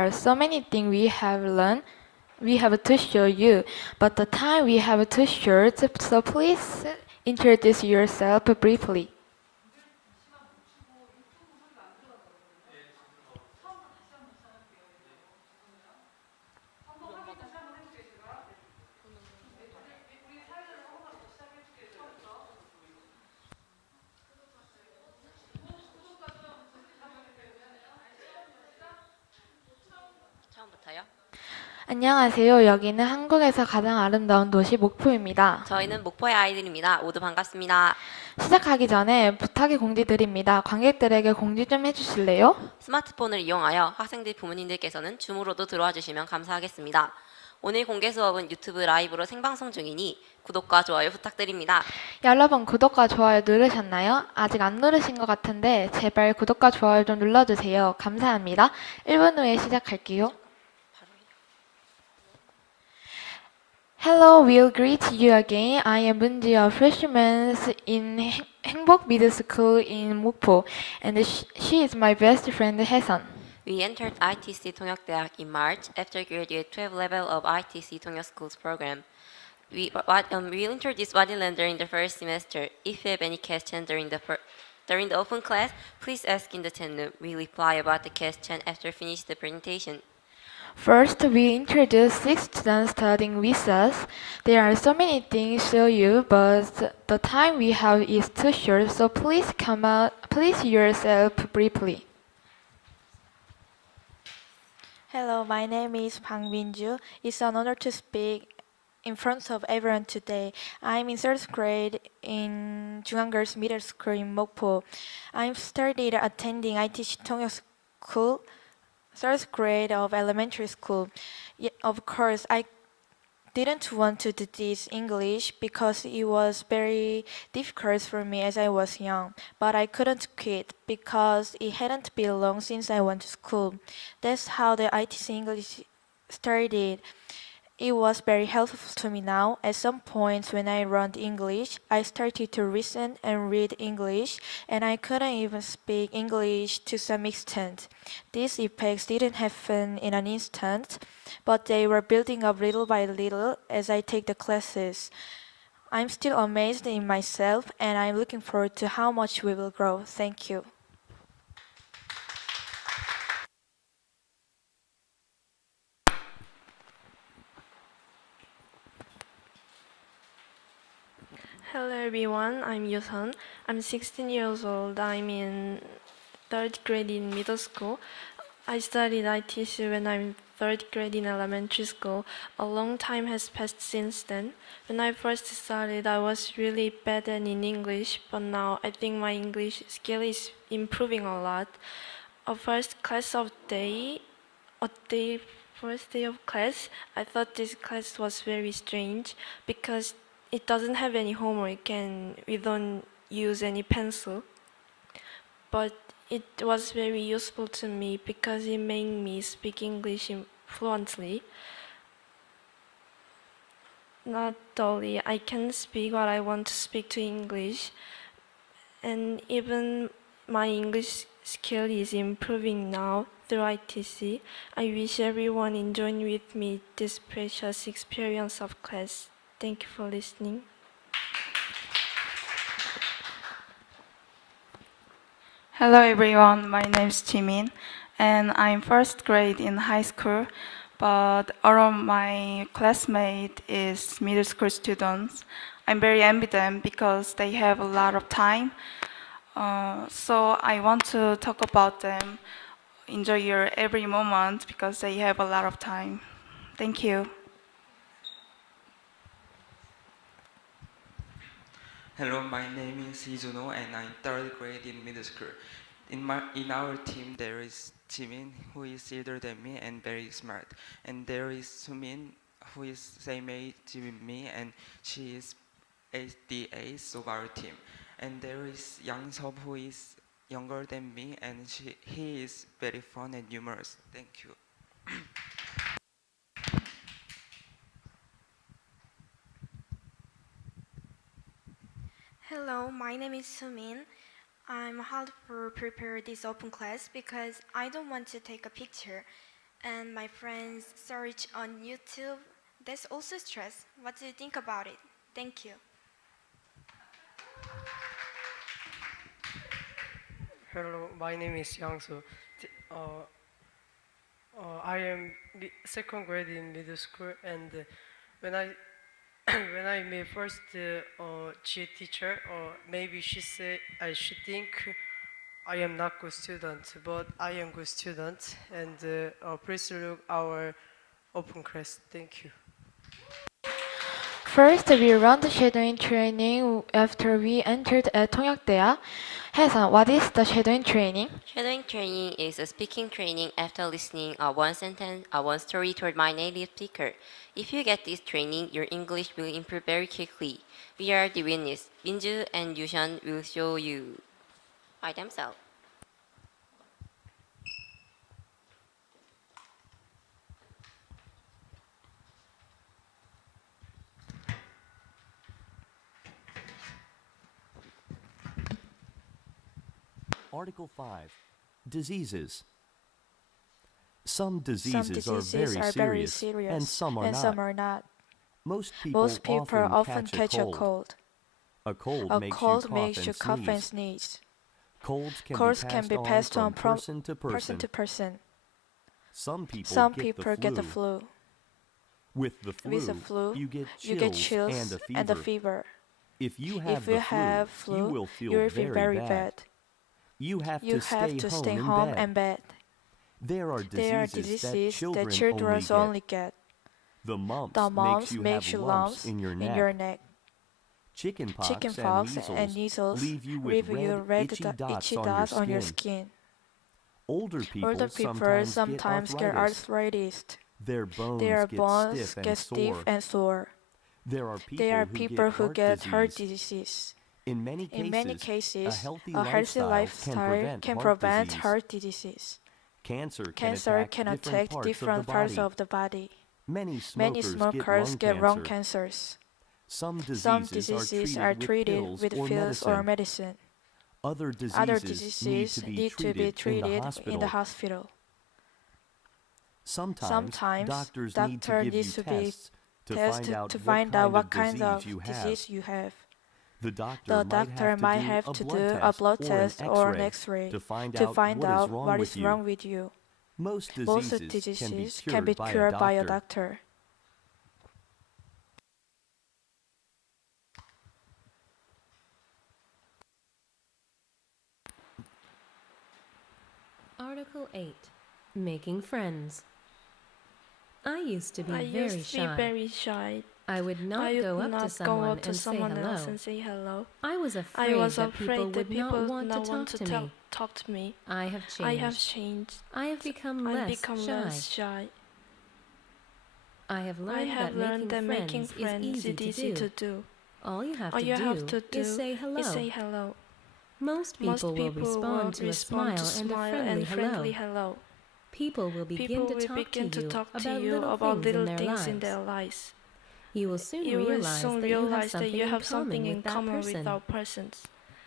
There are so many things we have learned. We have to show you, but the time we have too short, so please introduce yourself briefly. 처음부터요? 안녕하세요. 여기는 한국에서 가장 아름다운 도시 목포입니다. 저희는 목포의 아이들입니다. 모두 반갑습니다. 시작하기 전에 부탁의 공지 드립니다. 관객들에게 공지 좀 해주실래요? 스마트폰을 이용하여 학생들 부모님들께서는 줌으로도 들어와 주시면 감사하겠습니다. 오늘 공개 수업은 유튜브 라이브로 생방송 중이니 구독과 좋아요 부탁드립니다. 여러분 구독과 좋아요 누르셨나요? 아직 안 누르신 것 같은데 제발 구독과 좋아요 좀 눌러주세요. 감사합니다. 1분 후에 시작할게요. Hello, we'll greet you again. I am Bunji, a freshman in 행복 Middle School in Mokpo, and she is my best friend Haesun. We entered ITC통역대학 in March after graduate 12 level of ITC통역 schools program. We'll introduce what you learned during the first semester. If you have any question during the open class, please ask in the chat room. We'll reply about the question after finish the presentation. First, we introduce 6 students studying with us. There are so many things to show you, but the time we have is too short, so please yourself briefly. Hello, my name is Bang Minju. It's an honor to speak in front of everyone today. I'm in third grade in Jungang Girls Middle School in Mokpo. I'm started attending ITC통역 school, third grade of elementary school. Of course, I didn't want to do this English because it was very difficult for me as I was young, but I couldn't quit because it hadn't been long since I went to school. That's how the ITC English started. It was very helpful to me now. At some points when I learned English, I started to listen and read English, and I couldn't even speak English to some extent. These effects didn't happen in an instant, but they were building up little by little as I take the classes. I'm still amazed in myself, and I'm looking forward to how much we will grow. Thank you. Hello everyone, I'm Yusun. I'm 16 years old. I'm in third grade in middle school. I studied ITC when I'm third grade in elementary school. A long time has passed since then. When I first started, I was really bad in English, but now I think my English skill is improving a lot. First day of class, I thought this class was very strange because it doesn't have any homework and we don't use any pencil. But it was very useful to me because it made me speak English fluently. Not only I can speak what I want to speak to English, and even my English skill is improving now through ITC. I wish everyone enjoyed with me this precious experience of class. Thank you for listening. Hello everyone, my name is Jimin and I'm first grade in high school, but all of my classmates is middle school students. I'm very envy them because they have a lot of time. So I want to talk about them, enjoy your every moment because they have a lot of time. Thank you. Hello, my name is Izuno and I'm third grade in middle school. In our team there is Jimin, who is older than me and very smart, and there is Sumin, who is same age with me and she is the ace of our team, and there is Yang Seop, who is younger than me and he is very fun and humorous. Thank you. Hello, my name is Sumin. I'm hard for prepare this open class because I don't want to take a picture. and my friends search on YouTube. That's also stress. What do you think about it? Thank you. Hello, my name is Yangsu. I am second grade in middle school, and when I when I met first GA teacher, maybe she think I am not good student, but I am good student, and please look our open class. Thank you. First, we run the shadowing training after we entered at 통역대학. Haesan, what is the shadowing training? Shadowing training is a speaking training after listening one sentence, one story toward my native speaker. If you get this training, your English will improve very quickly. We are the witness. Minju and Yushan will show you by themselves. Article 5. Diseases. Some diseases are very serious and some are not. Most people often catch a cold. A cold makes you cough and sneeze. Colds Can be passed on from person to person. Some people get the flu. With the flu, you get chills and a fever. If you If have the flu, you will feel very bad. You have to stay home in bed. There are diseases that children only get. The mumps makes you lumps in your neck. Chickenpox and measles leave you with red itchy dots on your skin. Older people sometimes get arthritis. Their bones get stiff and sore. There are people who get heart disease. In many cases, a healthy lifestyle can prevent heart diseases. Cancer can attack different parts of the body. Many smokers get lung cancers. Some diseases are treated with pills or medicine. Other diseases need to be treated in the hospital. Sometimes doctors need to give you tests to find out what kind of disease you have. The doctor might have to do a blood test or an X-ray to find out what is wrong with you. Most diseases can be cured by a doctor. Article 8. Making friends. I used to be very shy. I would not go up to someone else and say hello. I was afraid that people would not want to talk to me. I have changed. I have become less shy. I have learned that making friends is easy to do. All you have to do is say hello. Most people will respond to a smile and a friendly hello. People will begin to talk to you about little things in their lives. You will soon realize that you have something in common with that person.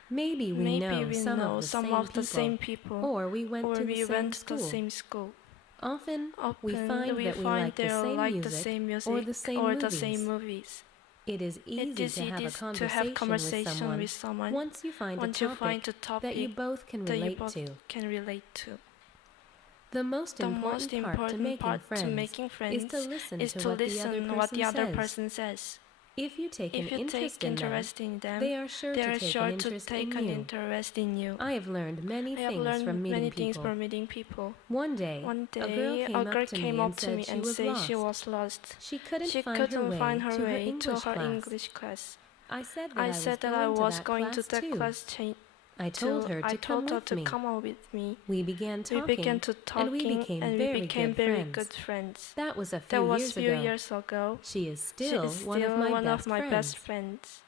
Maybe we know some of the same people, or we went to the same school. Often we find that we like the same music or the same movies. It is easy to have a conversation with someone once you find a topic that you both can relate to. The most important part to making friends is to listen what the other person says. If you take an interest in them, they are sure to take an interest in you. I have learned many things from meeting people. One day, a girl came up to me and said she was lost. She couldn't find her way to her English class. I said that I was going to that class change. I told her to come out with me. We began talking and we became very good friends. That was a few years ago. She is still one of my best friends.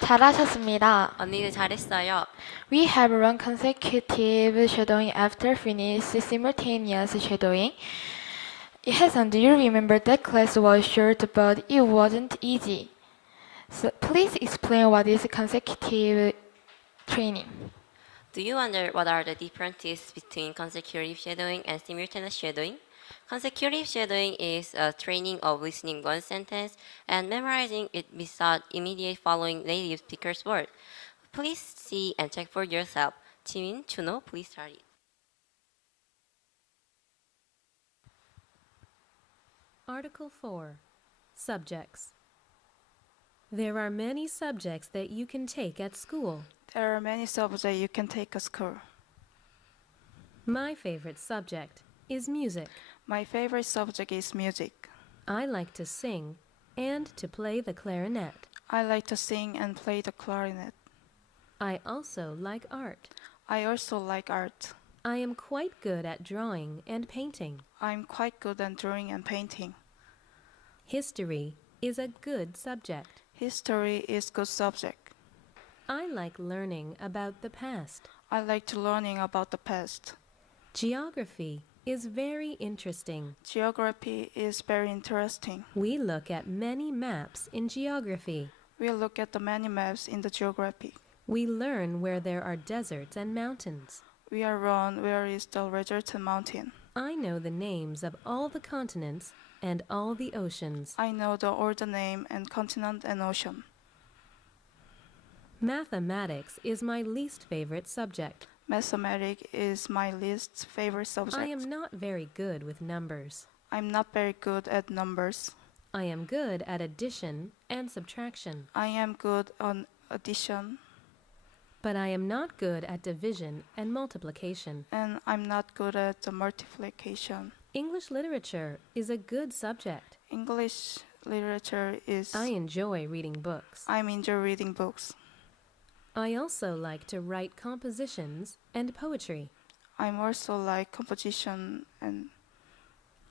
잘하셨습니다. 언니들 잘했어요. We have run consecutive shadowing after finish simultaneous shadowing. Haesan, do you remember that class was short but it wasn't easy? So please explain what is consecutive training. Do you wonder what are the differences between consecutive shadowing and simultaneous shadowing? Consecutive shadowing is a training of listening one sentence and memorizing it without immediate following native speaker's word. Please see and check for yourself. Jimin, Chuno, please start it. Article 4. Subjects. There are many subjects that you can take at school. There are many subjects you can take at school. My favorite subject is music. My favorite subject is music. I like to sing and to play the clarinet. I like to sing and play the clarinet. I also like art. I also like art. I am quite good at drawing and painting. I'm quite good at drawing and painting. History is a good subject. History is good subject. I like learning about the past. I like to learning about the past. Geography is very interesting. Geography is very interesting. We look at many maps in geography. We look at the many maps in the geography. We learn where there are deserts and mountains. We are on where is the desert and mountain. I know the names of all the continents and all the oceans. I know all the name and continent and ocean. Mathematics is my least favorite subject. Mathematics is my least favorite subject. I am not very good with numbers. I'm not very good at numbers. I am good at addition and subtraction. I am good on addition. But I am not good at division and multiplication. And I'm not good at the multiplication. English literature is a good subject. English literature is... I enjoy reading books. I enjoy reading books. I also like to write compositions and poetry. I'm also like composition and...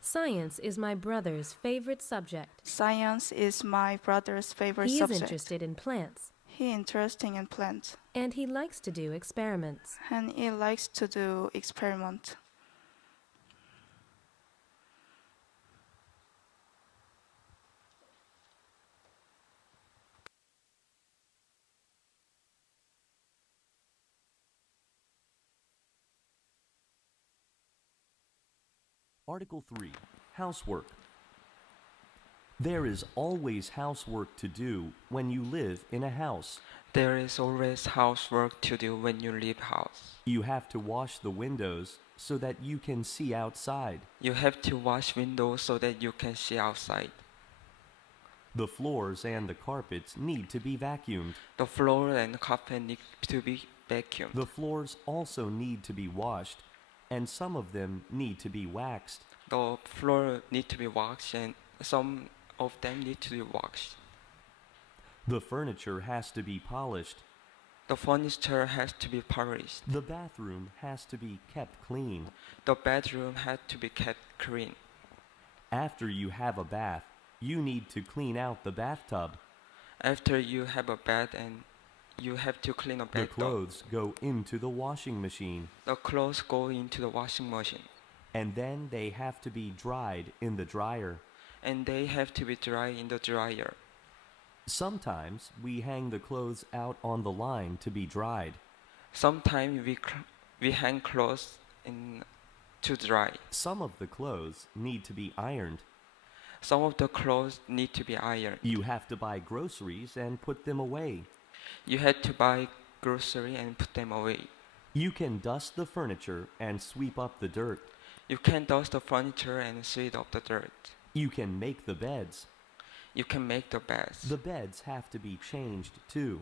Science is my brother's favorite subject. Science is my brother's favorite subject. subject. He is interested in plants. He is interested in plants. And he likes to do experiments. And he likes to do experiments. Article 3. Housework. There is always housework to do when you live in a house. There is always housework to do when you leave house. You have to wash the windows so that you can see outside. You have to wash windows so that you can see outside. The floors and the carpets need to be vacuumed. The floor and the carpet need to be vacuumed. The floors also need to be washed, and some of them need to be waxed. The floor need to be waxed and some of them need to be washed. The furniture has to be polished. The furniture has to be polished. The bathroom has to be kept clean. The bedroom has to be kept clean. After you have a bath, you need to clean out the bathtub. After you have a bath and you have to clean a bathtub. The clothes go into the washing machine. The clothes go into the washing machine. And then they have to be dried in the dryer. And they have to be dried in the dryer. Sometimes we hang the clothes out on the line to be dried. Sometimes we hang clothes to dry. Some of the clothes need to be ironed. Some of the clothes need to be ironed. You have to buy groceries and put them away. You had to buy grocery and put them away. You can dust the furniture and sweep up the dirt. You can dust the furniture and sweep up the dirt. You can make the beds. You can make the beds. The beds have to be changed too.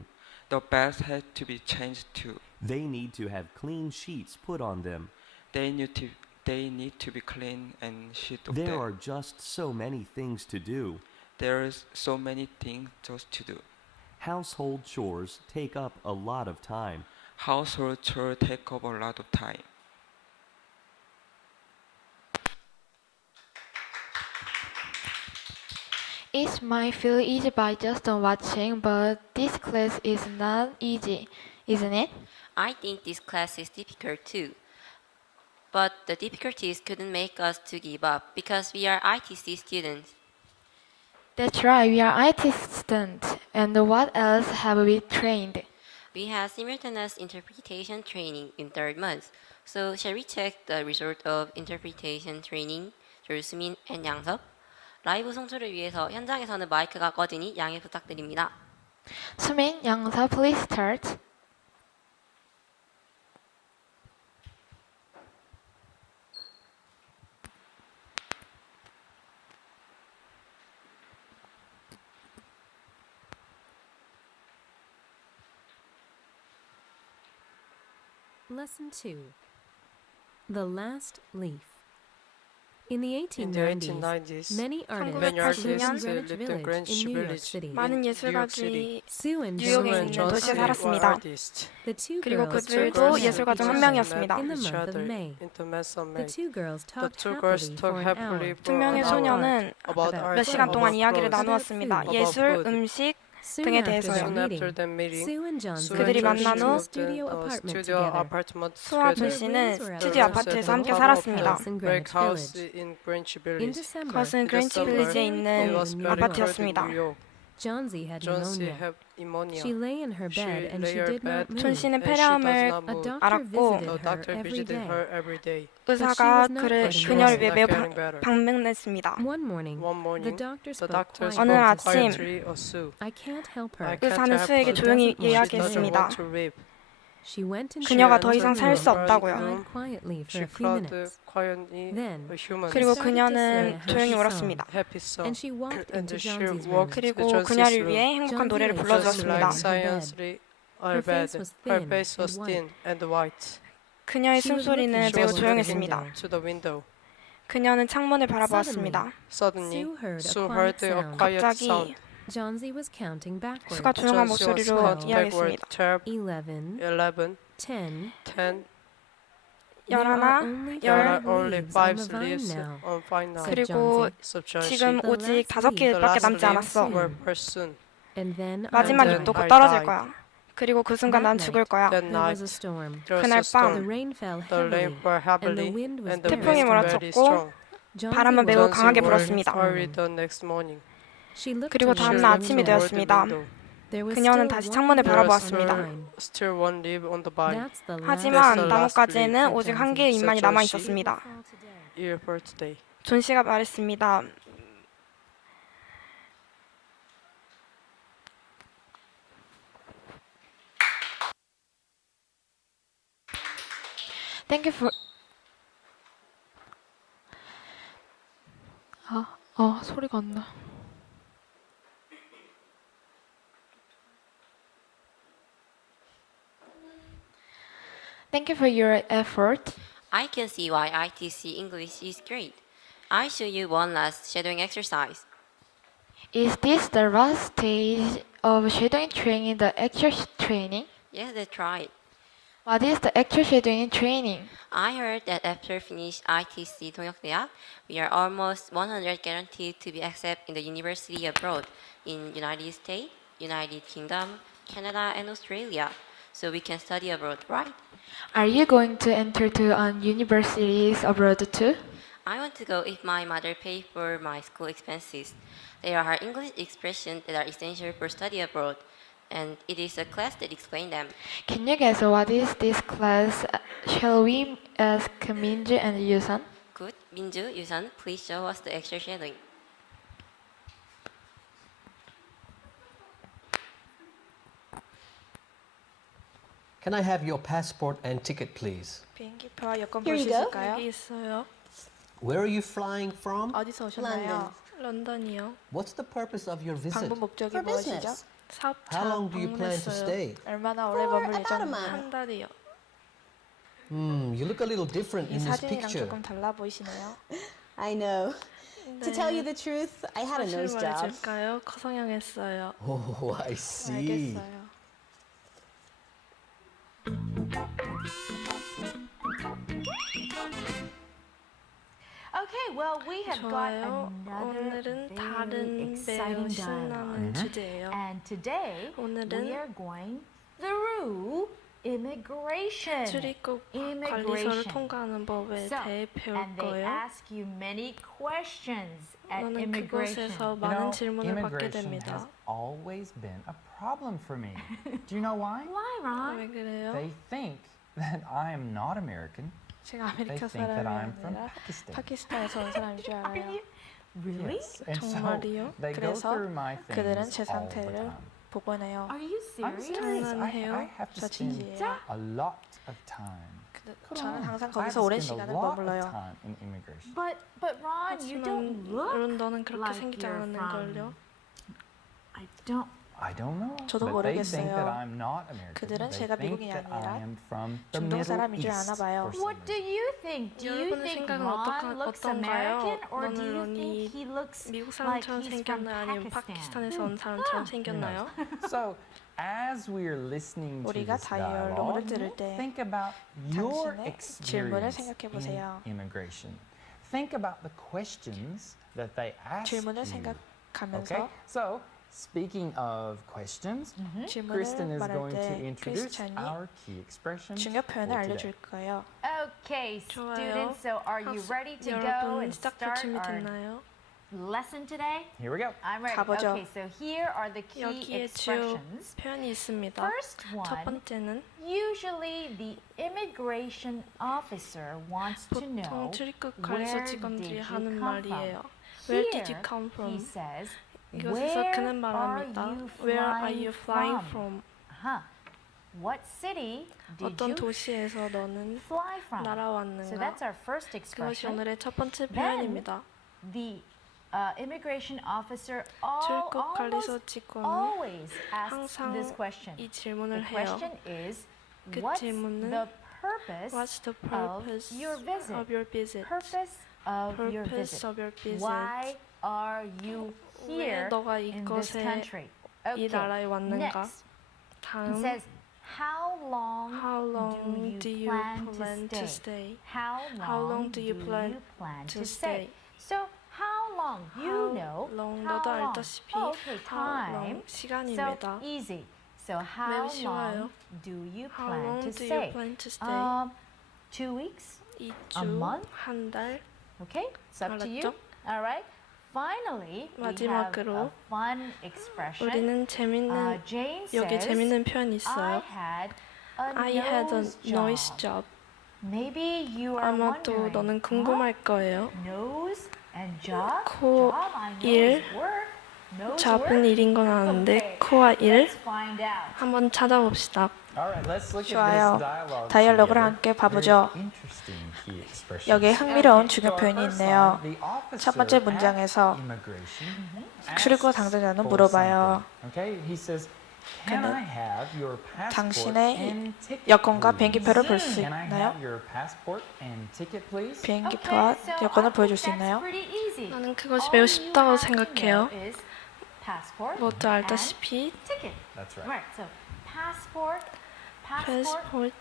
The beds have to be changed too. They need to have clean sheets put on them. They need to be clean and sheet of them. There are just so many things to do. There is so many things just to do. Household chores take up a lot of time. Household chores take up a lot of time. It might feel easy by just watching, but this class is not easy, isn't it? I think this class is difficult too. But the difficulties couldn't make us to give up because we are ITC students. That's right, we are IT students. And what else have we trained? We had simultaneous interpretation training in third month. So shall we check the result of interpretation training? 조수민 and 양섭. 라이브 송출을 위해서 현장에서는 마이크가 꺼지니 양해 부탁드립니다. 수민, 양섭, please start. Lesson 2. The Last Leaf. In the In the 1890s, 1890s, many many artists artists lived in lived in Greenwich Greenwich Village in New York Village. City. 많은 New York City. 예술가들이 Sue and 뉴욕에 Johnson 있는 were 도시에 Johnson 살았습니다. were artists. The two 그리고 girls 그들도 first met 예술가 중 each 한 other 명이었습니다. in the each month of other May. in the month of The May. two girls The talked two girls happily talked for an happily hour. for 두 an 명의 hour 소녀는 about 몇 art, 몇 시간 동안 about 이야기를 clothes. 나누었습니다. about 예술, food. 음식 Soon 등에 after 대해서요. their Soon after meeting, the meeting, Sue and Johnson 그들이 moved 만난 into 후 a studio apartment studio together. apartment 수아 together. 준 씨는 Their 스튜디오 rooms were 아파트에서 at 함께 the 살았습니다. house in Brick Greenwich house Village. in Greenwich In Village. December, 그것은 In 그린치 December, 빌리지에 it 있는 was very cold in 아파트였습니다. New York. Johnsy had Johnson pneumonia. had pneumonia. She lay in her She bed and lay she her did not bed 존 move. 씨는 and she does 폐렴을 not A move. doctor 알았고 visited The her doctor every visited day. her every day. 의사가 not 그를 getting 그녀를 better. 위해 매우 Not getting better. 방문했습니다. One morning, One the morning, doctor the spoke doctor 어느 quietly to 아침, Sue. quietly to Sue. I can't help I her. can't 의사는 help 수에게 her. 조용히 She doesn't 이야기했습니다. want to weep. She went into 그녀가 her 더 이상 own 살 room 수 and 없다고요. cried quietly for She a few cried minutes. quietly Then, a human. 그리고 started to 그녀는 sing a 조용히 happy 울었습니다. Happy song. And she walked And into she Johnsy's room. walked 그리고 to Johnson's 그녀를 room. 위해 행복한 Johnson 노래를 lay Just 불러주었습니다. like her bed. silently Her her face bed. was Her thin face was and white. thin and white. 그녀의 She was 숨소리는 looking 매우 She was 조용했습니다. looking to the window. 그녀는 창문을 바라보았습니다. Suddenly, Sue heard a Sue quiet heard a sound. quiet 갑자기 sound. Johnsy was counting backwards. 수가 조용한 Johnson was 목소리로 counting backward. 이야기했습니다. 11, 11, 10. 10. There are 열하나, only There 열, are five only leaves on 5 the vine leaves now. on vine now. said 그리고 So Johnson, 지금 The 오직 last 5개밖에 the last 남지 leaves 않았어. were very soon. And then 마지막 I then 잎도 died. 곧 I 떨어질 died. 거야. 그리고 그 순간 난 That 죽을 거야. That There was night, a storm. there was 그날 a 밤, The storm. rain fell The rain heavily, fell and the heavily, wind was and the very 태풍이 wind was strong. very 몰아쳤고 strong. Johnson 바람은 매우 woke 강하게 up 불었습니다. Early the next morning. She looked 그리고 toward 다음 the 날 아침이 window. 되었습니다. There was 그녀는 still 다시 one 창문을 leaf 바라보았습니다. on the vine. Still one leaf on the vine. That's the last 하지만 That's the leaf. last 나뭇가지에는 leaf, 오직 said 한 개의 Johnson. 잎만이 Said 남아 Johnson. 있었습니다. Here for today. 존 씨가 말했습니다. Thank you for. 소리가 안 나. Thank you for your effort. I can see why ITC English is great. I show you one last shadowing exercise. Is this the last stage of shadowing training, the actual training? Yes, that's right. What is the actual shadowing training? I heard that after finish ITC통역대학, we are almost 100 guaranteed to be accepted in the university abroad in United States, United Kingdom, Canada, and Australia. So we can study abroad, right? Are you going to enter to universities abroad too? I want to go if my mother pays for my school expenses. There are English expressions that are essential for study abroad, and it is a class that explains them. Can you guess what is this class? Shall we ask Minju and Yusan? Good. Minju, Yusan, please show us the extra shadowing. Can I have your passport and ticket, please? 비행기표와 여권 Here 볼 수 you go. 있을까요? 여기 있어요. Where are you flying from? 어디서 오셨나요? 런던이요. What's the purpose of your visit? 방문 목적이 무엇이죠? 사업차 How long do you plan to 방문했어요. stay? 얼마나 오래 머물 예정인가요? 한 달이요. You look a little different 이 in this 사진이랑 picture. 조금 달라 보이시네요. I know. To tell you 네. the truth, I had a 사실 nose job. 말해줄까요? 성형했어요. Oh, I see. 알겠어요. Okay, well, we have got 좋아요. another 오늘은 very 다른 매우 exciting 신나는 dialogue. 주제예요. And today we 오늘은 are going through immigration. 출입국 관리소를 통과하는 법에 대해 배울 And they 거예요. ask you many questions at 너는 immigration. 그곳에서 많은 질문을 받게 immigration has 됩니다. always been a problem for me. Do you know why? Why, Ron? 왜 그래요? They think that I am not American. 제가 They 아메리카 think that 사람이 I'm from 아니라 Pakistan. 파키스탄에서 온 사람인 줄 알아요. Really? Yes. And so 정말이요? they go 그래서 through my 그들은 things 제 all the 상태를 time. 보곤 해요. Are you I'm serious? serious. 장난해요? I have to 저 spend 진지해요. a lot of time. 저는 항상 I have 거기서 to 오랜 spend a 시간을 lot of 머물러요. time in immigration. But Ron, you don't 하지만 look 론 너는 그렇게 like 생기지 you're 않았는걸요? I don't know. 저도 but they think 모르겠어요. that I'm not American. 그들은 They 제가 think 미국인이 that 아니라 I am from the 중동 Middle 사람인 줄 East 아나 봐요. for some What do reason. you think? Do you 여러분의 think 생각은 Ron looks 어떤가요? American, or do 너는 you 론이 think he looks 미국 like 사람처럼 he's from 생겼나요? 아니면 Pakistan? 파키스탄에서 온 사람처럼 생겼나요? So, as we are listening to 우리가 this 다이얼로그를 dialogue, 들을 때 think about your 당신의 질문을 experience 생각해 in 보세요. immigration. Think about the questions that they ask 질문을 you. 생각하면서 Okay? So, speaking of questions, Kristen 질문을 is 말할 going to 때 introduce 크리스찬이 our key expressions 중요 표현을 for today. 알려줄 거예요. Okay, 좋아요. students, so are you ready to go 여러분 and 시작할 start 준비 our 됐나요? lesson today? Here we go. I'm ready. 가보죠. Okay, so here are the key 여기에 주요 expressions. 표현이 있습니다. First 첫 one, 번째는 usually the immigration officer wants to know 보통 출입국 관리소 where 직원들이 did you 하는 come 말이에요. from. Where did you Here, come he from? says, 이곳에서 where 그는 are 말합니다. you Where are you flying flying from? Huh. What city did 어떤 you 도시에서 너는 fly from? So 날아왔는가? that's our first 그것이 expression. 오늘의 첫 번째 Then 표현입니다. the immigration officer 출입국 관리소 almost 직원은 always asks 항상 this question. 이 The 질문을 해요. question is, 그 what's 질문은 the purpose What's the of purpose your visit? of your visit? Purpose of your Purpose visit. of your visit. Why are you 왜 here 너가 in this 이곳에 country? 이 나라에 왔는가? Next, it 다음, says, how long, How long do you plan to stay? How long do you plan to stay? So, how long? You know. long, how 너도 long? 알다시피 Oh, okay, how time. long, So 시간입니다. easy. So how 매우 long 쉬워요. do you How plan long to do you stay? plan to stay? 2 weeks. 2주, month? 한 달, Okay, it's up to you. 알았죠? All right. Finally, we have 마지막으로 a fun expression. 우리는 재밌는 Jane 여기 says, 재밌는 표현이 I 있어요. had I had a noise job. Maybe you are 아마도 wondering, 너는 궁금할 거예요. nose and job? 코, job, I know 일, is work. Nose 잡은 work? 일인 건 아는데 Okay, 코와 일 let's find out. 한번 찾아봅시다. All right, let's look 좋아요. at this dialogue 다이얼로그를 together. 함께 봐보죠. Very interesting key expressions. 여기에 흥미로운 중요 So our 표현이 first 있네요. line, the officer 첫 번째 문장에서 at immigration 출입국 asks 당사자는 for 물어봐요. something. Okay, he says, "Can 그는 I have your passport 당신의 and ticket, 여권과 please?" 비행기표를 볼 수 Can I 있나요? have your passport and ticket, please? 비행기표와 Okay, so 여권을 I 보여줄 think 수 있나요? that's pretty easy. 나는 그것이 All 매우 you 쉽다고 have to 생각해요. know is passport 모두 and 알다시피 ticket. That's right. Right. So passport, 패스포트,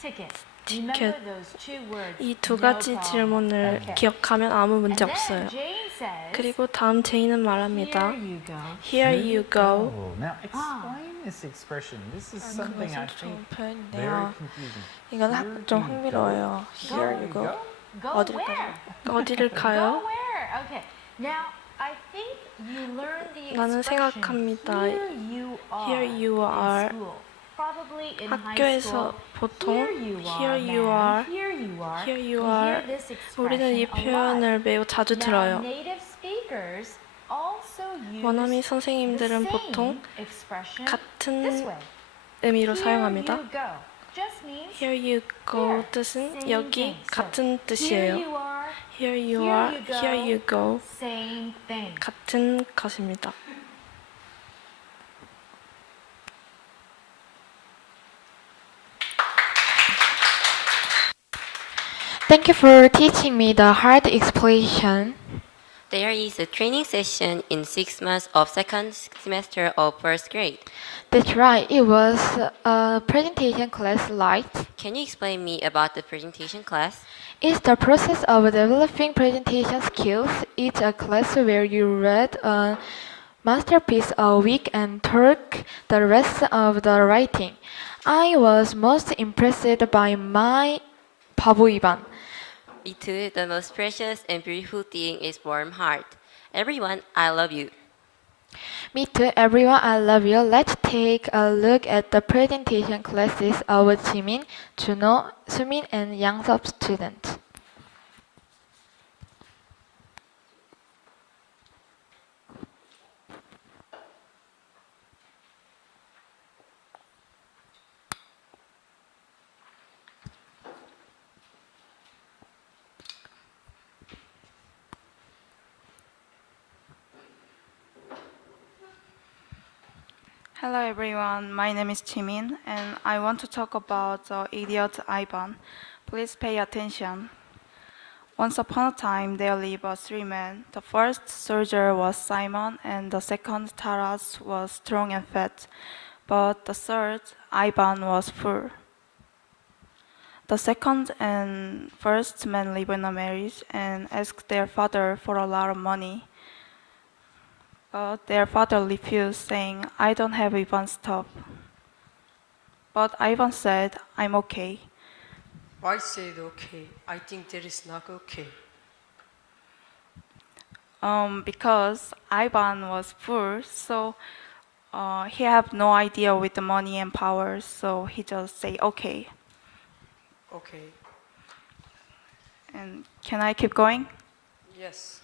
ticket. 티켓. Remember those two words. 이 두 No 가지 problem. 질문을 Okay. 기억하면 아무 문제 And then 없어요. Jane says, 그리고 다음 제이는 말합니다. Here you go. Here you go. Oh, now explain this expression. This is something I 그것은 think 좋은 very 표현인데요. confusing. 이건 좀 흥미로워요. Here you go. Go 어딜 where? 어디를 Go 가요? where? Okay. Now I think you learned the 나는 expression. 생각합니다. Here you are. Here you in are. school. Probably in high 학교에서 school. 보통 Here you are. Here you ma'am. are. Here you are. Here you We are. hear this 우리는 이 expression a lot. 표현을 매우 자주 Now, 들어요. native speakers also use 원어민 the 선생님들은 same 보통 expression this 같은 way. 의미로 Here 사용합니다. you go. Just means Here you go here. 뜻은 Same 여기 thing. So, 같은 here 뜻이에요. you are. Here you Here are, you go. here you go. Same thing. 같은 것입니다. Thank you for teaching me the hard explanation. There is a training session in 6 months of second semester of first grade. That's right, it was a presentation class light. Can you explain me about the presentation class? It's the process of developing presentation skills. It's a class where you read a masterpiece a week and took the rest of the writing. I was most impressed by my 바보 이반. Me too, the most precious and beautiful thing is warm heart. Everyone, I love you. Me too, everyone. I love you. Let's take a look at the presentation classes of Jimin, Juno, Sumin, and Yangsub students. Hello everyone, my name is Jimin and I want to talk about the idiot Ivan. Please pay attention. Once upon a time there lived three men. The first soldier was Simon and the second Taras was strong and fat. But the third, Ivan, was poor. The second and first men lived in a marriage and asked their father for a lot of money. But their father refused, saying, I don't have Ivan's stuff. But Ivan said, I'm okay. Why say it okay? I think that is not okay. Because Ivan was poor, so he had no idea with the money and power, so he just say, okay. Okay. And can I keep going? Yes.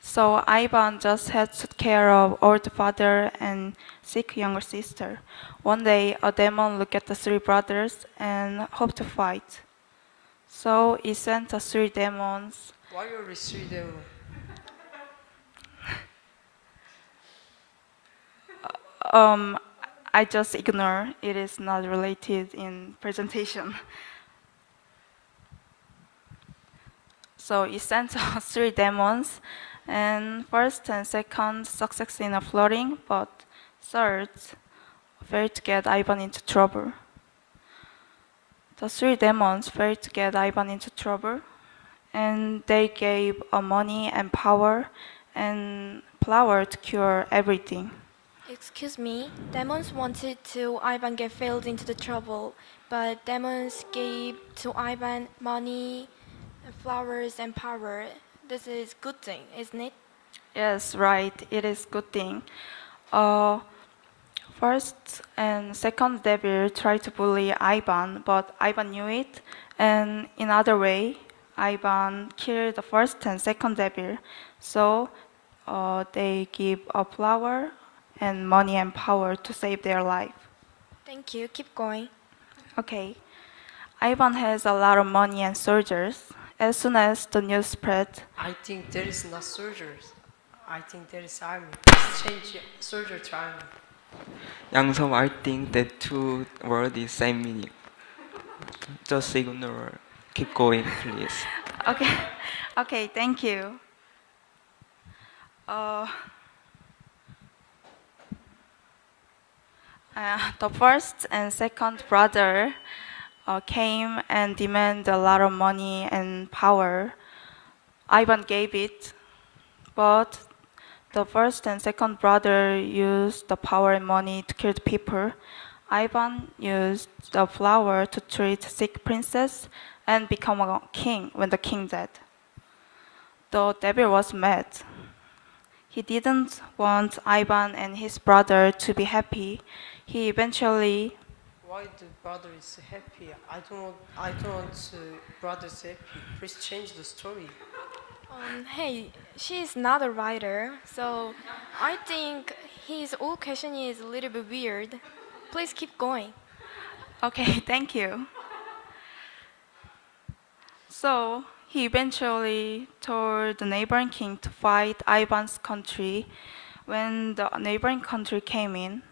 So Ivan just had to take care of old father and sick younger sister. One day, a demon looked at the three brothers and hoped to fight. So he sent the three demons. Why are the three demons? I just ignore. It is not related in presentation. So he sent three demons. And first and second success in floating, but third failed to get Ivan into trouble. The three demons failed to get Ivan into trouble, and they gave money and power and flour to cure everything. Excuse me, demons wanted to Ivan get failed into the trouble, but demons gave to Ivan money, flowers, and power. This is good thing, isn't it? Yes, right. It is good thing. First and second devil tried to bully Ivan, but Ivan knew it. And in other way, Ivan killed the first and second devil. So they give a flower and money and power to save their life. Thank you. Keep going. Okay. Ivan has a lot of money and soldiers. As soon as the news spread, I think there is not soldiers. I think there is army. Change soldier to army. Yangsub, I think that two words is same meaning. Just ignore. Keep going, please. okay, okay, thank you. The first and second brother came and demanded a lot of money and power. Ivan gave it, but the first and second brother used the power and money to kill the people. Ivan used the flower to treat sick princess and become a king when the king died. The devil was mad. He didn't want Ivan and his brother to be happy. He eventually. Why the brother is happy? I don't want brothers happy. Please change the story. Hey, she is not a writer, so I think his old question is a little bit weird. Please keep going. Okay, thank you. So he eventually told the neighboring king to fight Ivan's country. When the neighboring country came in,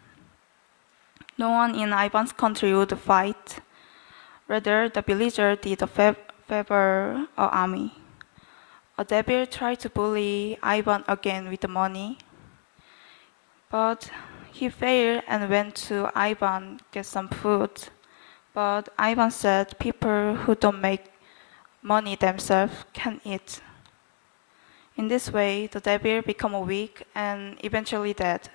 no one in Ivan's country would fight. Rather, the villager did favor an army. A devil tried to bully Ivan again with the money, but he failed and went to Ivan get some food. But Ivan said people who don't make money themselves can eat. In this way, the devil become weak and eventually dead.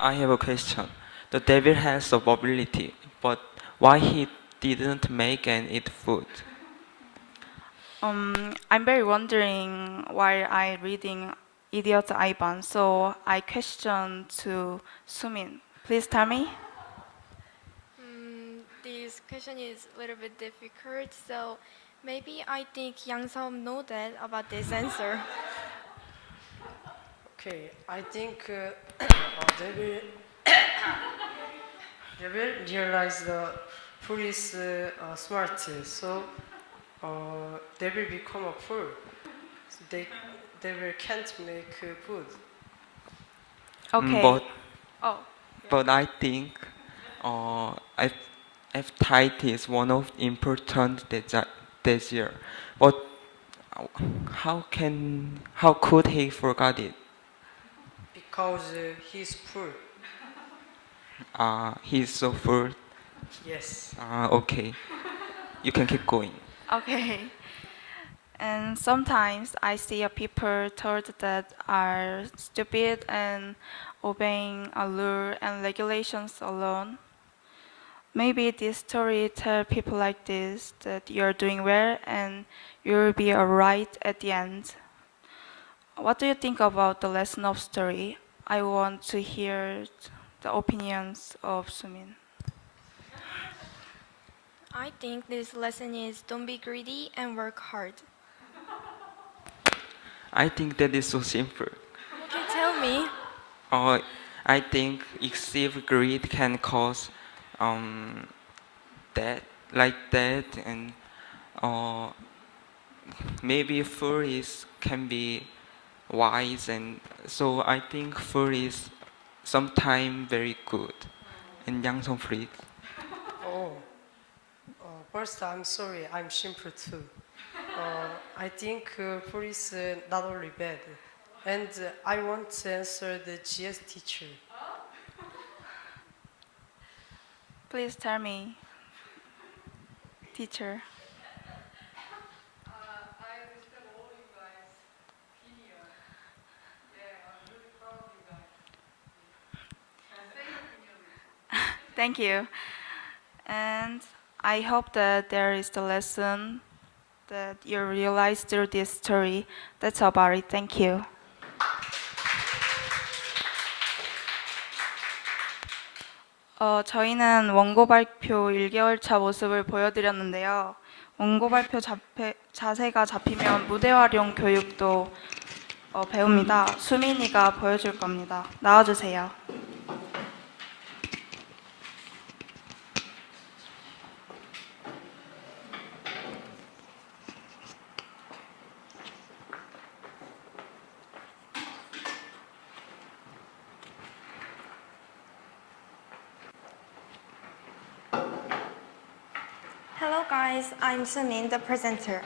I have a question. The devil has a mobility, but why he didn't make and eat food? I'm very wondering while I reading Idiot Ivan, so I question to Sumin. Please tell me. This question is a little bit difficult, so maybe I think Yang Seom know that about this answer. Okay, I think they will realize the fool is smart, so they will become a fool. So they will can't make food. Okay. But I think appetite is one of important desire. But how could he forget it? Because he's full. He's so full. Yes. Okay. You can keep going. Okay. And sometimes I see a people told that are stupid and obeying a rule and regulations alone. Maybe this story tell people like this that you're doing well and you'll be alright at the end. What do you think about the lesson of story? I want to hear the opinions of Sumin. I think this lesson is don't be greedy and work hard. I think that is so simple. Okay, tell me. I think excessive greed can cause that, and maybe fool can be wise, and so I think fool is sometimes very good. And Yang Song, please. First, I'm sorry, I'm simple too. I think fool is not only bad, and I want to answer the GS teacher. Please tell me, teacher. Thank you. And I hope that there is the lesson that you realize through this story. That's about it. Thank you. 저희는 원고 발표 1개월 차 모습을 보여드렸는데요. 원고 발표 자세가 잡히면 무대 활용 교육도 배웁니다. 수민이가 보여줄 겁니다. 나와주세요. Hello guys, I'm Sumin, the presenter.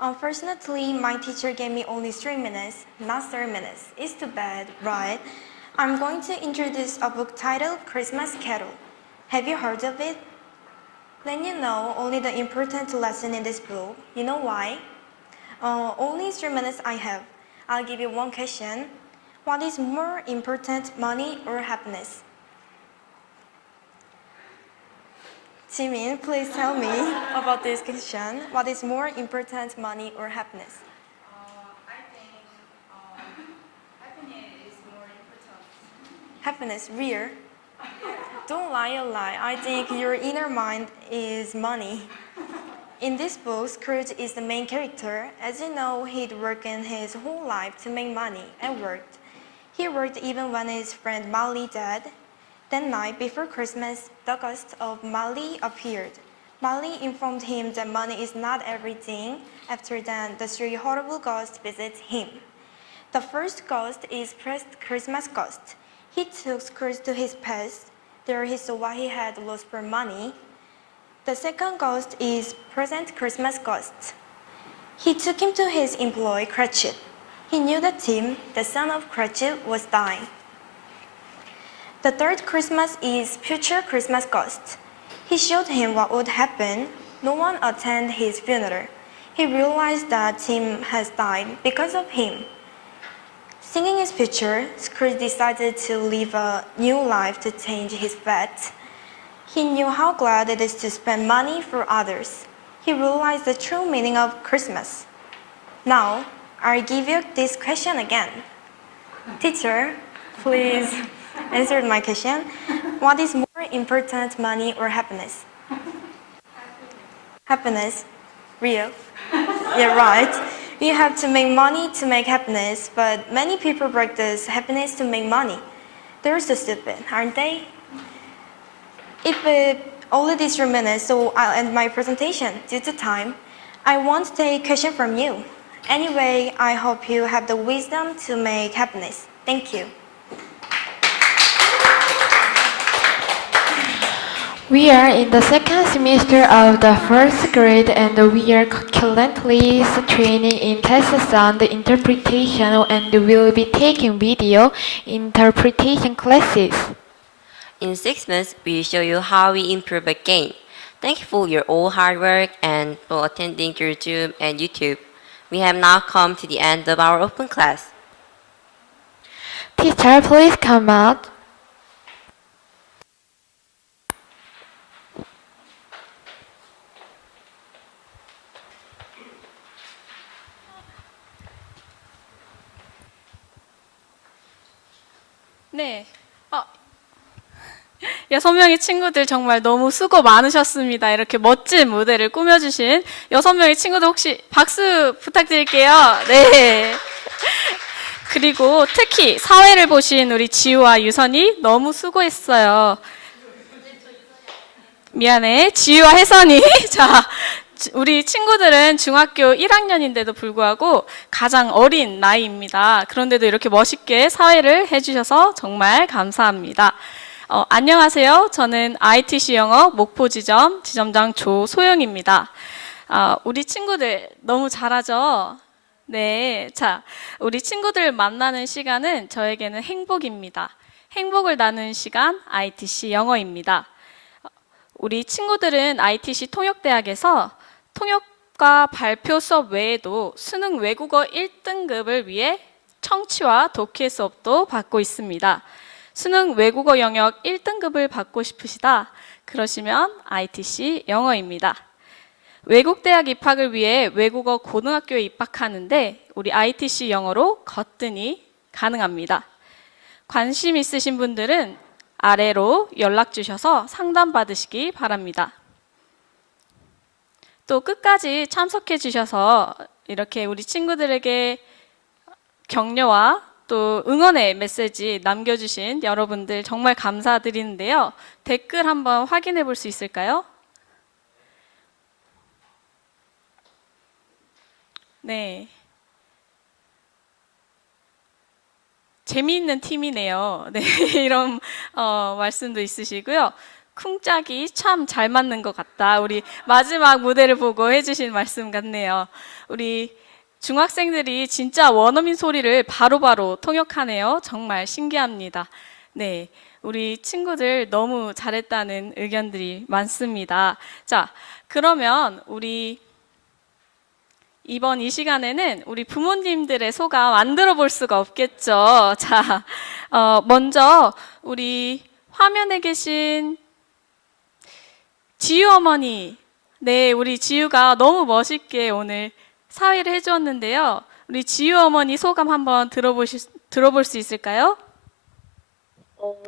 Unfortunately, my teacher gave me only 3 minutes, not 30 minutes. It's too bad, right? I'm going to introduce a book titled Christmas Carol. Have you heard of it? Then you know only the important lesson in this book. You know why? Only 3 minutes I have. I'll give you one question. What is more important, money or happiness? Jimin, please tell me about this question. What is more important, money or happiness? I think happiness is more important. Happiness, real? Don't lie a lie. I think your inner mind is money. In this book, Scrooge is the main character. As you know, he'd worked in his whole life to make money and worked. He worked even when his friend Molly died. That night before Christmas, the ghost of Molly appeared. Molly informed him that money is not everything. After that, the 3 horrible ghosts visit him. The first ghost is Christmas ghost. He took Scrooge to his past. There he saw what he had lost for money. The second ghost is present Christmas ghost. He took him to his employee Cratchit. He knew that Tim, the son of Cratchit, was dying. The third Christmas is future Christmas ghost. He showed him what would happen. No one attended his funeral. He realized that Tim has died because of him. Seeing his picture, Scrooge decided to live a new life to change his fate. He knew how glad it is to spend money for others. He realized the true meaning of Christmas. Now, I'll give you this question again. Teacher, please answer my question. What is more important, money or happiness? Happiness. Real. Yeah, right. You have to make money to make happiness, but many people practice happiness to make money. They're so stupid, aren't they? If only these 3 minutes, so I'll end my presentation due to time. I want to take a question from you. Anyway, I hope you have the wisdom to make happiness. Thank you. We are in the second semester of the first grade and we are currently training in test sound interpretation and will be taking video interpretation classes. In 6 months, we show you how we improve again. Thank you for your all hard work and for attending through Zoom and YouTube. We have now come to the end of our open class. Teacher, please come out. 네. 6명의 친구들 정말 너무 수고 많으셨습니다. 이렇게 멋진 무대를 꾸며주신 6명의 친구들 혹시 박수 부탁드릴게요. 네. 그리고 특히 사회를 보신 우리 지우와 유선이 너무 수고했어요. 미안해. 지우와 혜선이. 자, 우리 친구들은 중학교 1학년인데도 불구하고 가장 어린 나이입니다. 그런데도 이렇게 멋있게 사회를 해주셔서 정말 감사합니다. 안녕하세요. 저는 ITC영어 목포지점 지점장 조소영입니다. 우리 친구들 너무 잘하죠? 네. 자, 우리 친구들 만나는 시간은 저에게는 행복입니다. 행복을 나누는 시간 ITC영어입니다. 우리 친구들은 ITC통역대학에서 통역과 발표 수업 외에도 수능 외국어 1등급을 위해 청취와 독해 수업도 받고 있습니다. 수능 외국어 영역 1등급을 받고 싶으시다? 그러시면 ITC 영어입니다. 외국 대학 입학을 위해 외국어 고등학교에 입학하는데 우리 ITC 영어로 거뜬히 가능합니다. 관심 있으신 분들은 아래로 연락 주셔서 상담 받으시기 바랍니다. 또 끝까지 참석해 주셔서 이렇게 우리 친구들에게 격려와 또 응원의 메시지 남겨주신 여러분들 정말 감사드리는데요. 댓글 한번 확인해 볼 수 있을까요? 네. 재미있는 팀이네요. 네, 이런 말씀도 있으시고요. 쿵짝이 참 잘 맞는 것 같다. 우리 마지막 무대를 보고 해주신 말씀 같네요. 우리 중학생들이 진짜 원어민 소리를 바로바로 통역하네요. 정말 신기합니다. 네, 우리 친구들 너무 잘했다는 의견들이 많습니다. 자, 그러면 우리 이번 이 시간에는 우리 부모님들의 소감 안 들어볼 수가 없겠죠. 자, 먼저 우리 화면에 계신 지유 어머니, 네, 우리 지유가 너무 멋있게 오늘 사회를 해주었는데요. 우리 지유 어머니 소감 한번 들어볼 수 있을까요?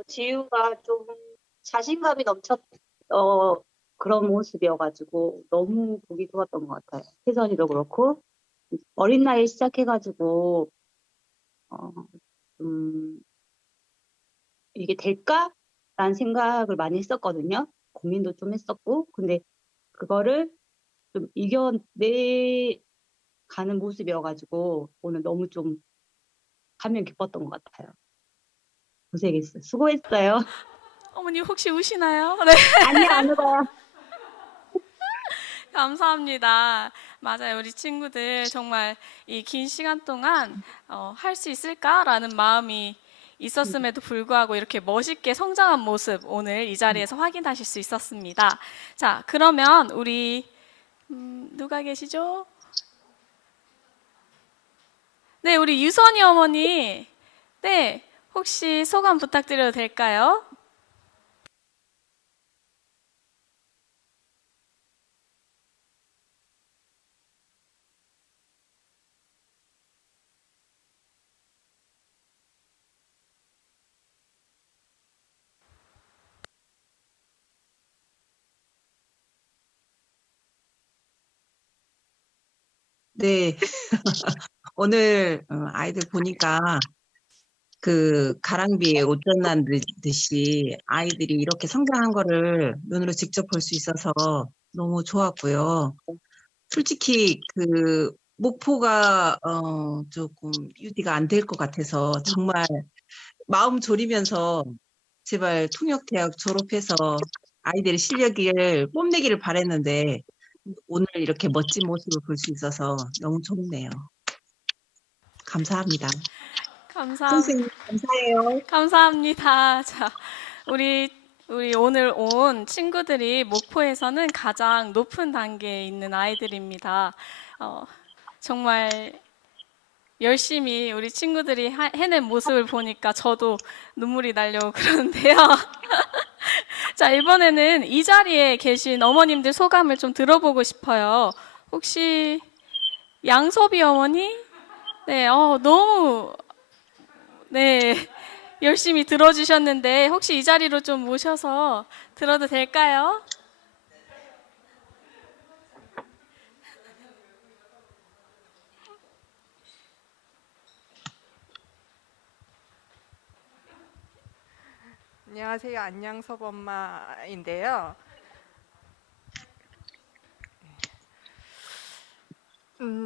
지유가 좀 자신감이 그런 모습이어가지고 너무 보기 좋았던 것 같아요. 혜선이도 그렇고 어린 나이에 시작해가지고 이게 될까라는 생각을 많이 했었거든요. 고민도 좀 했었고 근데 그거를 좀 이겨내 가는 모습이어가지고 오늘 너무 좀 감명 깊었던 것 같아요. 고생했어요. 수고했어요. 어머니 혹시 우시나요? 네. 아니요, 안 울어요. 감사합니다. 맞아요. 우리 친구들 정말 이 긴 시간 동안 할 수 있을까라는 마음이 있었음에도 불구하고 이렇게 멋있게 성장한 모습 오늘 이 자리에서 확인하실 수 있었습니다. 자, 그러면 우리 누가 계시죠? 네, 우리 유선이 어머니 네, 혹시 소감 부탁드려도 될까요? 네. 오늘 아이들 보니까 그 가랑비에 옷젖난 듯이 아이들이 이렇게 성장한 거를 눈으로 직접 볼 수 있어서 너무 좋았고요. 솔직히 그 목표가 조금 유지가 안 될 것 같아서 정말 마음 졸이면서 제발 통역대학 졸업해서 아이들의 실력을 뽐내기를 바랬는데 오늘 이렇게 멋진 모습을 볼 수 있어서 너무 좋네요. 감사합니다. 선생님 감사해요. 감사합니다. 자, 우리 오늘 온 친구들이 목포에서는 가장 높은 단계에 있는 아이들입니다. 정말 열심히 우리 친구들이 해낸 모습을 보니까 저도 눈물이 나려고 그러는데요. 자, 이번에는 이 자리에 계신 어머님들 소감을 좀 들어보고 싶어요. 혹시 양섭이 어머니? 네, 너무 열심히 들어주셨는데 혹시 이 자리로 좀 모셔서 들어도 될까요? 안녕하세요. 안양섭 엄마인데요.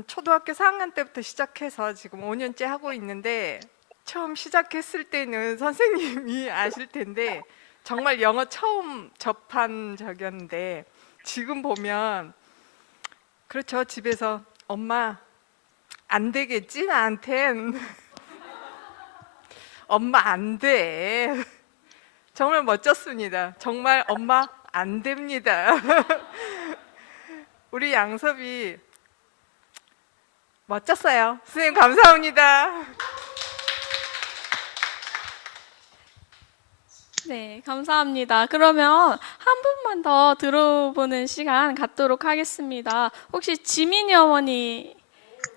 초등학교 4학년 때부터 시작해서 지금 5년째 하고 있는데 처음 시작했을 때는 선생님이 아실 텐데 정말 영어 처음 접한 적이었는데 지금 보면 그렇죠. 집에서 엄마 안 되겠지 나한텐 엄마 안 돼. 정말 멋졌습니다. 정말 엄마 안 됩니다. 우리 양섭이 멋졌어요. 선생님 감사합니다. 네, 감사합니다. 그러면 한 분만 더 들어보는 시간 갖도록 하겠습니다. 혹시 지민이 어머니?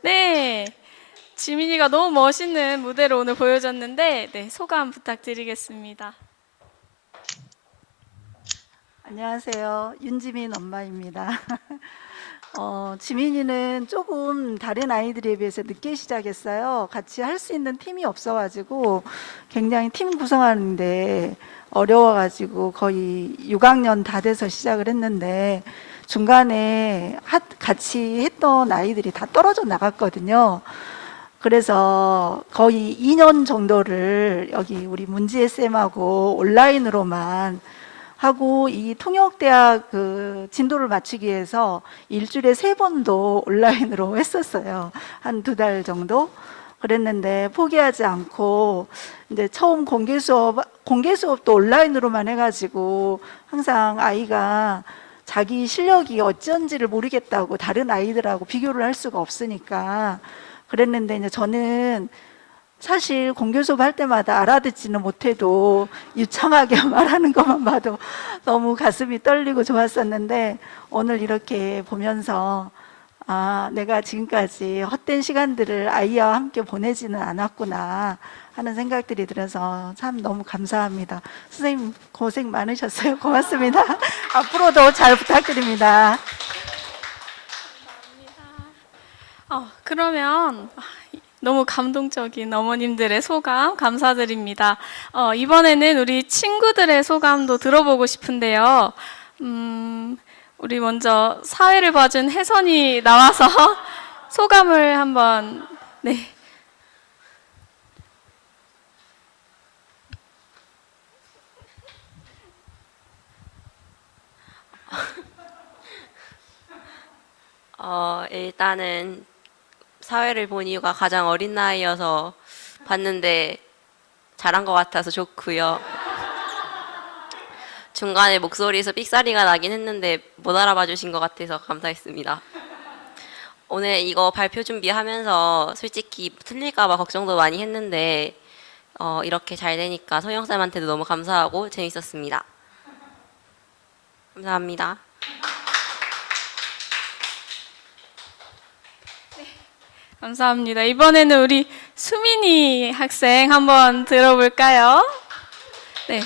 네, 지민이가 너무 멋있는 무대를 오늘 보여줬는데 네, 소감 부탁드리겠습니다. 안녕하세요. 윤지민 엄마입니다. 지민이는 조금 다른 아이들에 비해서 늦게 시작했어요. 같이 할 수 있는 팀이 없어가지고 굉장히 팀 구성하는데 어려워가지고 거의 6학년 다 돼서 시작을 했는데 중간에 같이 했던 아이들이 다 떨어져 나갔거든요. 그래서 거의 2년 정도를 여기 우리 문지혜 쌤하고 온라인으로만 하고 이 통역대학 그 진도를 맞추기 위해서 일주일에 3번도 온라인으로 했었어요. 한 2달 정도 그랬는데 포기하지 않고 이제 처음 공개수업도 온라인으로만 해가지고 항상 아이가 자기 실력이 어쩐지를 모르겠다고 다른 아이들하고 비교를 할 수가 없으니까 그랬는데 이제 저는 사실 공개수업 할 때마다 알아듣지는 못해도 유창하게 말하는 것만 봐도 너무 가슴이 떨리고 좋았었는데 오늘 이렇게 보면서 아, 내가 지금까지 헛된 시간들을 아이와 함께 보내지는 않았구나 하는 생각들이 들어서 참 너무 감사합니다. 선생님 고생 많으셨어요. 고맙습니다. 앞으로도 잘 부탁드립니다. 그러면 너무 감동적인 어머님들의 소감 감사드립니다. 이번에는 우리 친구들의 소감도 들어보고 싶은데요. 우리 먼저 사회를 봐준 혜선이 나와서 소감을 한번 네. 일단은 사회를 본 이유가 가장 어린 나이여서 봤는데 잘한 것 같아서 좋고요. 중간에 목소리에서 삑사리가 나긴 했는데 못 알아봐 주신 것 같아서 감사했습니다. 오늘 이거 발표 준비하면서 솔직히 틀릴까 봐 걱정도 많이 했는데 이렇게 잘 되니까 소영쌤한테도 너무 감사하고 재밌었습니다. 감사합니다. 감사합니다. 이번에는 우리 수민이 학생 한번 들어볼까요? 네.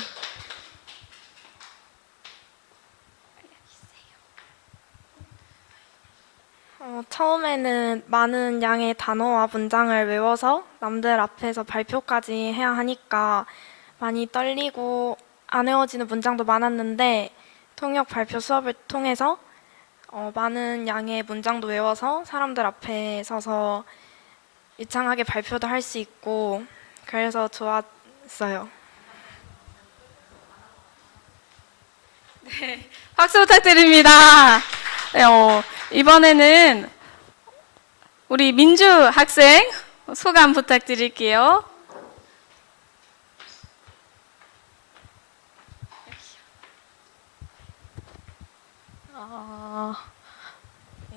처음에는 많은 양의 단어와 문장을 외워서 남들 앞에서 발표까지 해야 하니까 많이 떨리고 안 외워지는 문장도 많았는데 통역 발표 수업을 통해서 많은 양의 문장도 외워서 사람들 앞에 서서 유창하게 발표도 할 수 있고 그래서 좋았어요. 네, 박수 부탁드립니다. 네, 이번에는 우리 민주 학생 소감 부탁드릴게요.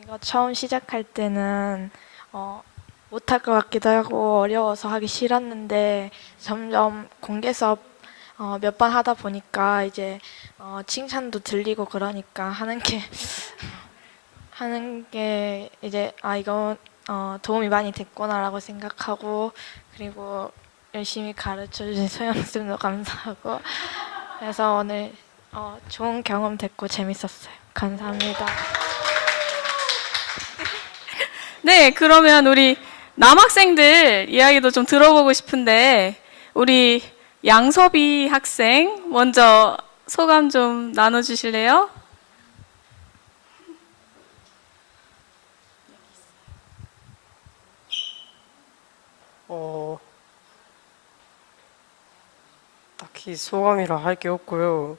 이거 처음 시작할 때는 못할 것 같기도 하고 어려워서 하기 싫었는데 점점 공개 수업 몇 번 하다 보니까 이제 칭찬도 들리고 그러니까 하는 게 이제 이거 도움이 많이 됐구나라고 생각하고 그리고 열심히 가르쳐 주신 소영쌤도 감사하고 그래서 오늘 좋은 경험 됐고 재밌었어요. 감사합니다. 네, 그러면 우리 남학생들 이야기도 좀 들어보고 싶은데 우리 양섭이 학생 먼저 소감 좀 나눠주실래요? 딱히 소감이라 할 게 없고요.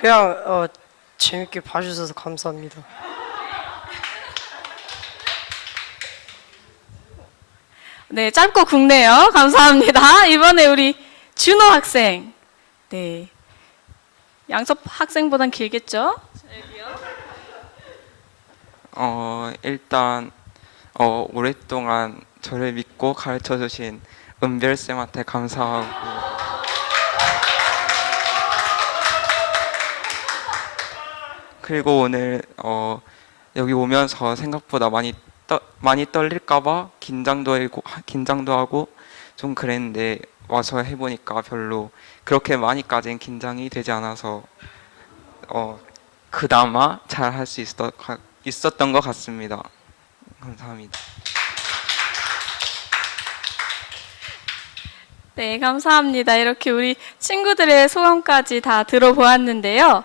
그냥 재밌게 봐주셔서 감사합니다. 네, 짧고 굵네요. 감사합니다. 이번에 우리 준호 학생. 네, 양섭 학생보단 길겠죠? 일단 오랫동안 저를 믿고 가르쳐 주신 은별쌤한테 감사하고 그리고 오늘 여기 오면서 생각보다 많이 떨릴까봐 긴장도 하고 좀 그랬는데 와서 해보니까 별로 그렇게 많이까지는 긴장이 되지 않아서 그나마 잘 할 수 있었던 것 같습니다. 감사합니다. 네, 감사합니다. 이렇게 우리 친구들의 소감까지 다 들어보았는데요.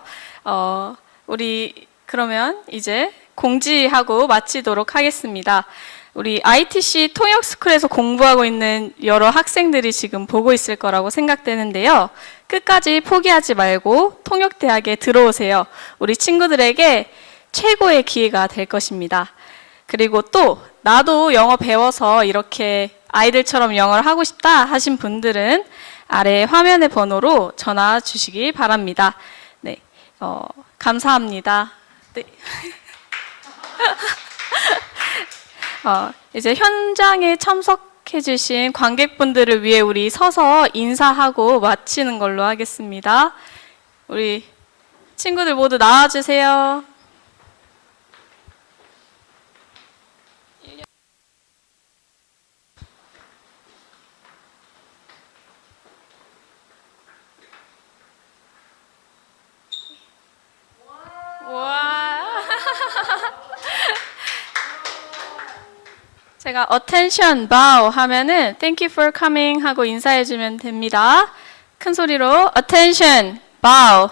우리 그러면 이제 공지하고 마치도록 하겠습니다. 우리 ITC 통역스쿨에서 공부하고 있는 여러 학생들이 지금 보고 있을 거라고 생각되는데요. 끝까지 포기하지 말고 통역대학에 들어오세요. 우리 친구들에게 최고의 기회가 될 것입니다. 그리고 또 나도 영어 배워서 이렇게 아이들처럼 영어를 하고 싶다 하신 분들은 아래 화면의 번호로 전화 주시기 바랍니다. 네, 감사합니다. 네. 이제 현장에 참석해 주신 관객분들을 위해 우리 서서 인사하고 마치는 걸로 하겠습니다. 우리 친구들 모두 나와주세요. 제가 attention, bow 하면은 thank you for coming 하고 인사해주면 됩니다. 큰 소리로 attention, bow.